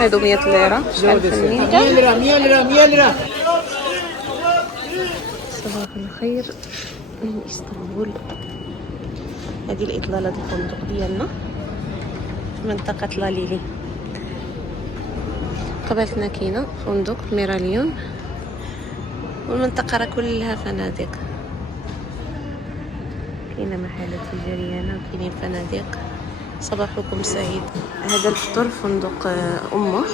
هادو 100 ليرة. شحال فنين؟ 100 ليرة 100 ليرة 100 ليرة. صباح الخير من اسطنبول. هذه الاطلاله ديال الفندق ديالنا في منطقه لاليلي. قبالتنا كاينه فندق ميراليون، والمنطقه راه كلها فنادق. كاينه محلات تجاريه هنا وكاينين فنادق. صباحكم سعيد. هذا الفطور فندق امه.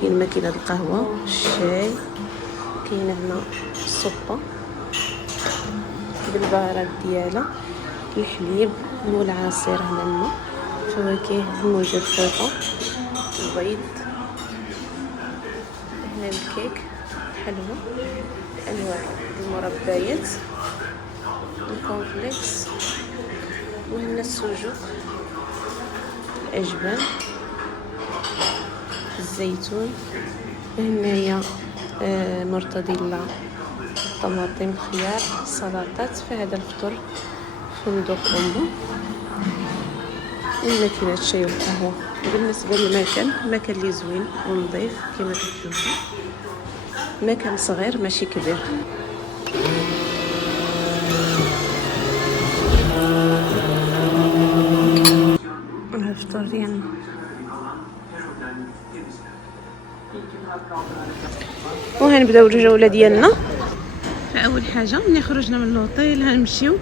كاين ماكينه القهوه، الشاي، كاين هنا السوبه بالبهارات ديالها، الحليب والعصير هنا الماء، فواكه المجففه، البيض، هنا الكيك، حلوى، انواع المربيات، الكونفليكس، وهنا السجق، الاجبان، الزيتون، هنايا مرتديلا، طماطم، خيار، سلطات. فهذا الفطور فندق أمه. الماكينة الشاي والقهوة. بالنسبة للمكان، مكان اللي زوين ونظيف كما كتشوفوا، مكان صغير ماشي كبير. هذا الفطور ديالنا. وهنبداو الجولة ديالنا. فاول حاجه ملي خرجنا من لوطيل هنمشيو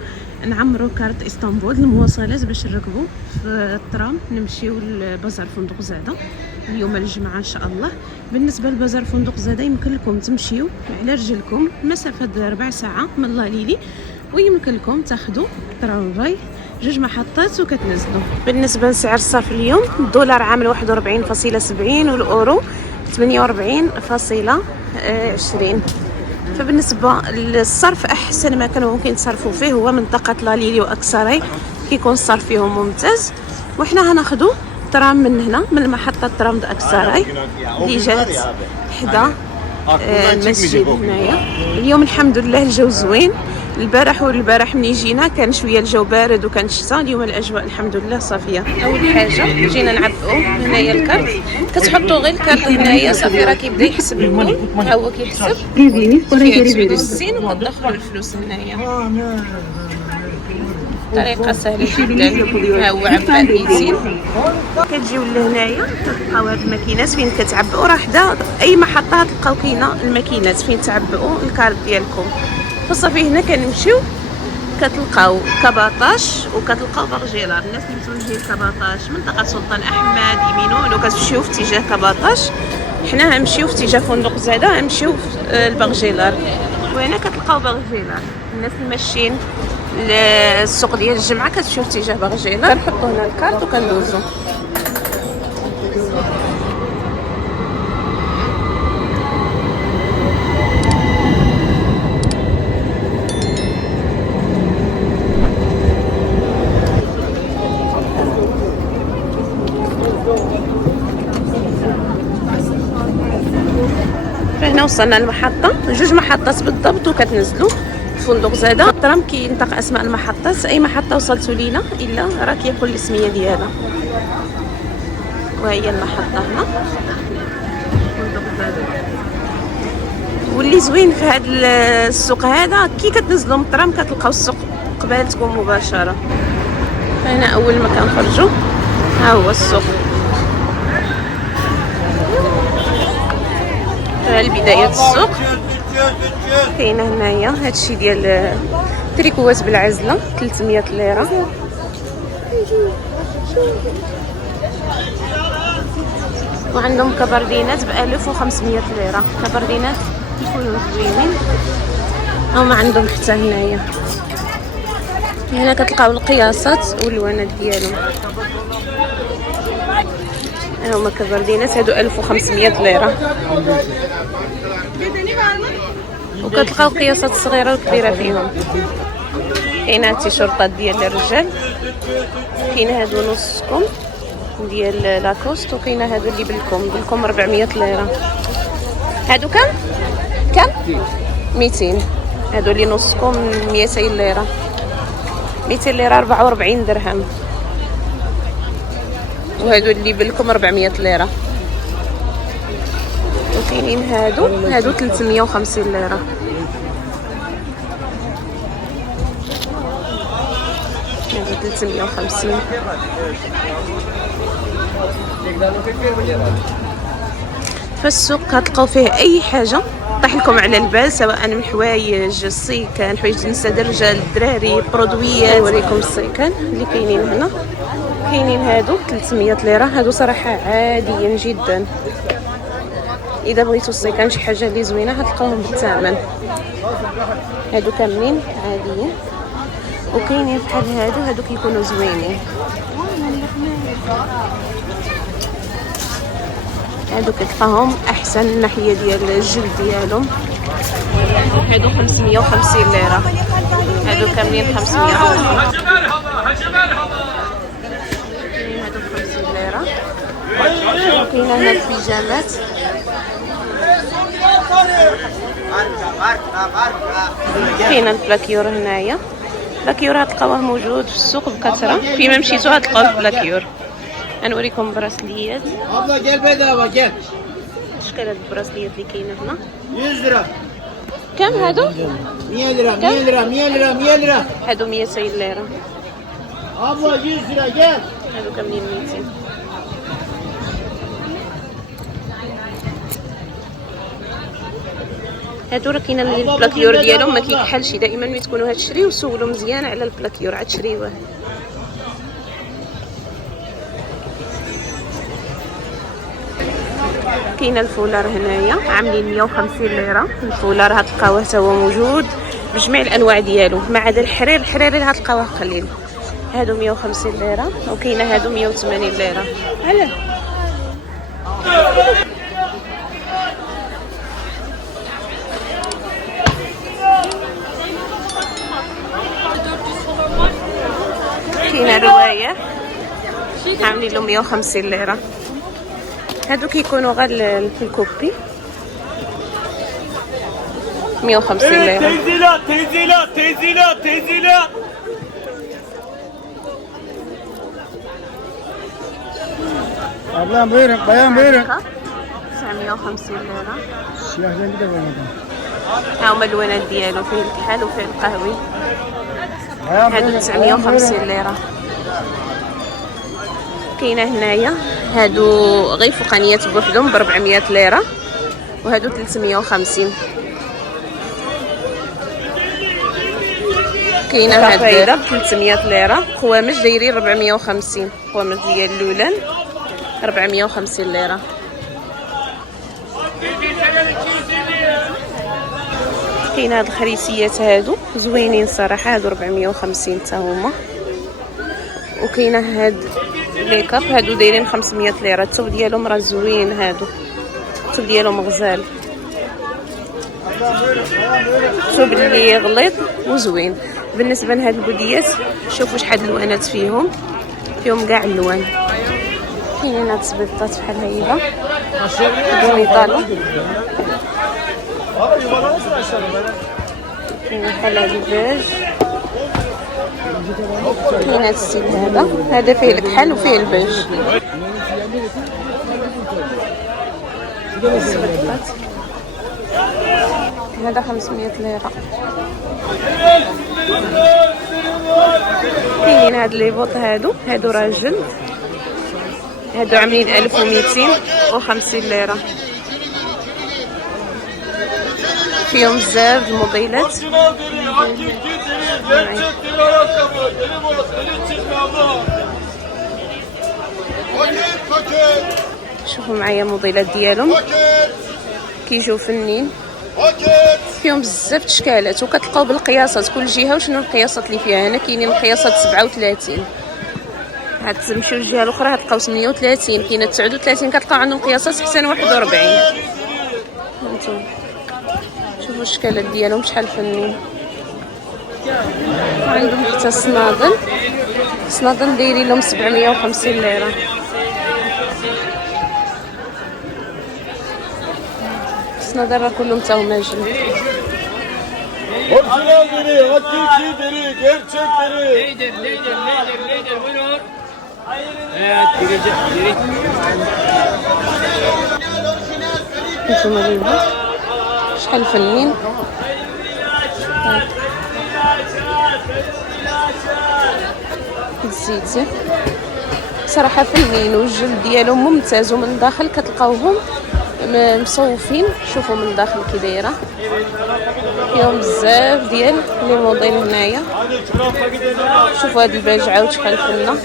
نعمرو كارت اسطنبول المواصلات باش نركبوا في الترام نمشيو لبازار فندق زاده اليوم الجمعه ان شاء الله. بالنسبه لبازار فندق زاده يمكن لكم تمشيو على رجلكم مسافه 4 ساعات من لاليلي، ويمكن لكم تاخذوا ترامفاي 2 محطات وكتنزلوا. بالنسبه لسعر الصرف اليوم، الدولار عامل 41.70 والاورو 48.20. فبالنسبه للصرف احسن مكان ممكن تصرفوا فيه هو منطقه لاليلي واكسراي، كيكون الصرف فيهم ممتاز. وحنا غناخذوا ترام من هنا من محطه ترام اكسراي اللي جات حدا المسجد هنايا. اليوم الحمد لله الجو زوين. البارح ملي جينا كان شويه الجو بارد وكان الشتا. اليوم الاجواء الحمد لله صافيه. اول حاجه جينا نعبئوا هنايا الكارت، كتحطوا غير الكارت هنايا صافي راه كيبدا يحسب لكم. ها هو كيحسب، كتزيدوا السين وكتدخلوا الفلوس هنايا. طريقه سهله جدا. ها هو عباء 200. كتجيو لهنايا تلقاو هاد الماكينات فين كتعبئوا. راه حدا اي محطه تلقاو كاينه الماكينات فين تعبئوا الكارت ديالكم. فصافي هنا كنمشيو كتلقاو كباطاش وكتلقاو بغجيلار. الناس اللي مشاو لجهه كباطاش منطقه سلطان احمد يمينون وكتمشيو في اتجاه كباطاش. حنا غنمشيو في اتجاه فندق زاده، غنمشيو في البغجيلار. وهنا كتلقاو بغجيلار. الناس اللي ماشيين للسوق ديال الجمعه كتمشيو في اتجاه بغجيلار. كنحطوا هنا الكارت وكندوزو. هنا وصلنا للمحطة، 2 محطات بالضبط وكتنزلوا فندق زاده. الترام كينطق اسماء المحطات، اي محطة وصلتوا لينا الا راه كيقول الاسمية ديالها. وهي المحطة هنا فندق زاده. واللي زوين في هذا السوق هذا كي كتنزلوا من الترام كتلقاو السوق قبالتكم مباشرة. هنا اول ما كنخرجوا ها هو السوق. البداية السوق كاينه هنايا هادشي ديال تريكوات بالعزله 300 ليره. وعندهم كبردينات ب 1500 ليره. كبردينات يكونوا زوينين. هما عندهم حتى هنايا. هنا كتلقاو القياسات واللوانات ديالهم. هما كبردينات هادو 1500 ليره. وكتلقاو قياسات صغيره وكبيره فيهم. كاينه التيشيرطات ديال الرجال، كاينه هادو نص كم ديال لاكوست، وكاينه هادو اللي بالكم 400 ليره. هادو كم 200. هادو اللي نص كم 200 ليره. 200 ليره 44 درهم. وهادو اللي بالكم 400 ليره. وكاينين هادو 350 ليره. هادو 350. فالسوق كتلقاو فيه اي حاجه طيح لكم على البال، سواء من حوايج السيكان، حوايج النساء الرجال الدراري، برودويات. نوريكم السيكان اللي كاينين هنا. كاينين هادو 300 ليره. هادو صراحه عاديين جدا. اذا بغيتوا السيكان شي حاجه اللي زوينه هتلقاوهم بالثمن. هادو كاملين عاديين. وكاينين بحال هادو كيكونوا زوينين. هادو كتلقاهم احسن من ناحيه ديال الجلد ديالهم. هادو 550 ليره. هادو كاملين 500. هادو 50 ليره. وكاينه هنا البيجامات. كاينه البلاكيور هنايا. البلاكيور هتلقاوه موجود في السوق بكثره، فيما مشيتو هتلقاو البلاكيور. غنوريكم براسليات. Abla gel bedava gel. اشكال هاد البراسليات اللي كاينه هنا. 100 lira. كم هادو؟ 100 lira, 100 lira, 100 lira, 100 lira. هادو 200 ليره. Abla 100 lira gel. هادو كاملين 200. هادو راه كاينه البلاكيور ديالهم ما كيكحلش. دائما ملي تكونوا هتشريو سولوا مزيان على البلاكيور عاد تشريوه. كاينه الفولار هنايا عاملين 150 ليره. الفولار هتلقاوه حتى هو موجود بجميع الانواع ديالو، ما عدا الحرير. الحرير اللي هتلقاوه قليل. هادو 150 ليره. وكاينه هادو 180 ليره. علاه كاينه روايه عاملين له 150 ليره. هادو كيكونوا غير في الكوبي 150 ليره. تنزيلات تنزيلات تنزيلات تنزيلات. Ablam buyurun, bayan buyurun. 950 ليره. Siyahdan bir de var. ها هما اللوانات ديالو، فيه الكحل وفيه القهوي. Bayan هادو 950 ليره. كاينه هنايا هادو غير فوقانيات بوحدهم ب 400 ليره. وهادو 350. كاينه هاد 300 ليره. قوامج دايرين 450. قوامج ديال اللولان 450 ليره. كاينه هاد الخريسيات هادو زوينين صراحه. هادو 450 حتى هما. وكاينه هاد ليكاب هادو دايرين 500 ليره. الثوب ديالهم راه زوين. هادو الثوب ديالهم غزال. ثوب اللي غليظ وزوين. بالنسبه لهاد البوديات شوفوا شحال اللوانات فيهم كاع اللوان. كاينين هاد السبيطات بحال هيدا بونيطالو. كاين بحال هاد الباج. كاين هاد الستيل هذا فيه الكحل وفيه الباج. هذا 500 ليره. كاينين هاد لي بوط هادو راه جلد. هادو عاملين 1250 ليره. فيهم بزاف الموديلات. شوفوا معايا الموديلات ديالهم كيجيو فنين. فيهم بزاف الاشكالات وكتلقاو بالقياسات كل جهه وشنو القياسات اللي فيها. هنا كاينين القياسات 37. عاد تمشيو للجهه الاخرى هتلقاو 38. كاينه 39 كتلقاو عندهم قياسات حتى 41. هانتوما شوفوا الاشكالات ديالهم شحال فنين. عندهم حتى الصنادل دايرين لهم 750 ليره. الصنادل راه كلهم تا هما جلد. Orijinal deri, hakiki deri, gerçek deri. Lider, buyurun. نتوما اليوم شحال فنين. الزيتي صراحه فنين والجلد ديالهم ممتاز، ومن داخل كتلقاوهم مصوفين. شوفوا من داخل كي دايره، فيهم بزاف ديال لي موديل هنايا. شوفوا هاد الباج عاود شحال فنه.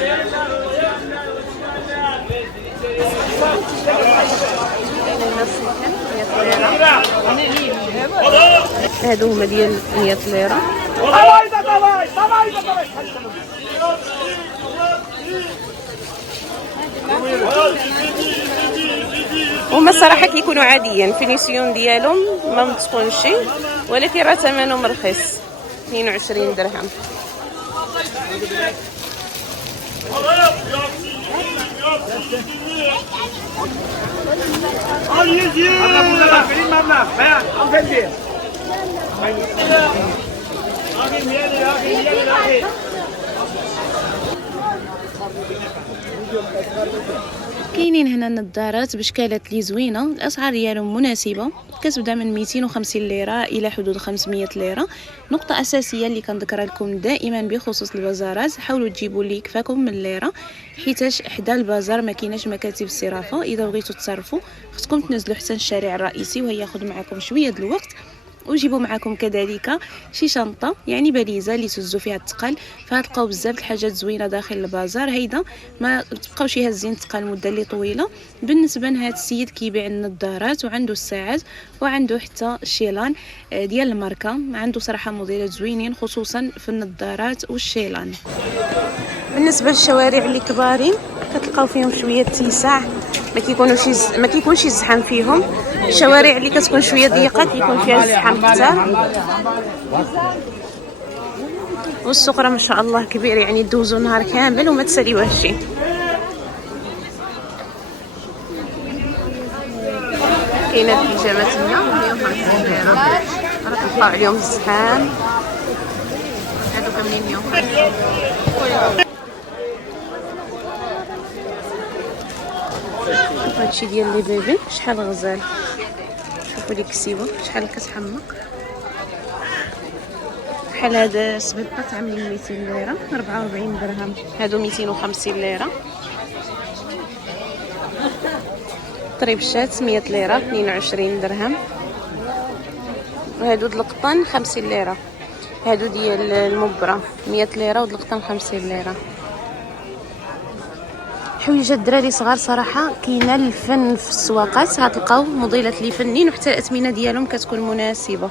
هادو هما ديال 100 ليره. هما صراحه كيكونوا عاديين، فينيسيون ديالهم ما متقونش، ولكن راه ثمنهم رخيص، 22 درهم. كاينين هنا النظارات بشكالات لي زوينه، الاسعار ديالهم مناسبه، كتبدا من 250 ليره الى حدود 500 ليره. نقطه اساسيه اللي كنذكرها لكم دائما بخصوص البازارات، حاولوا تجيبوا اللي يكفاكم من ليره، حيتاش حدا البازار ما كايناش مكاتب الصرافه. اذا بغيتوا تصرفوا خصكم تنزلوا حتى الشارع الرئيسي، وهي ياخذ معكم شويه د الوقت، وجيبوا معكم كذلك شي شنطه يعني باليزه اللي تهزوا فيها الثقل. فغتلقاو بزاف الحاجات زوينه داخل البازار هيدا، ما تبقاوش هازين الثقل مده اللي طويله. بالنسبه لهذا السيد كيبيع النظارات وعنده الساعات وعنده حتى الشيلان ديال الماركه، عنده صراحه موديلات زوينين خصوصا في النظارات والشيلان. بالنسبه للشوارع اللي كبارين كتلقاو فيهم شويه اتساع، ما كيكونش الزحام فيهم. الشوارع اللي كتكون شويه ضيقه كيكون فيها الزحام اكثر. والسوق راه ما شاء الله كبير، يعني دوزو نهار كامل وما تساليوهش شي. كاينه البيجامات هنا 150 ليره، راه كنطلعوا عليهم الزحام. هادو كاملين 150. شوف هادشي ديال لي بيبي شحال غزال. شوفوا لي كسيبه شحال كتحمق. بحال هذا سبيطات عاملين 200 ليره 44 درهم، هادو 250 ليره. طريبشات 100 ليره 22 درهم. وهادو د القطن 50 ليره. هادو ديال المبره 100 ليره ود القطن 50 ليره. حويجات الدراري صغار صراحه كاينه الفن في السواقات، غتلقاو موديلات لي فنين وحتى الاثمنه ديالهم كتكون مناسبه.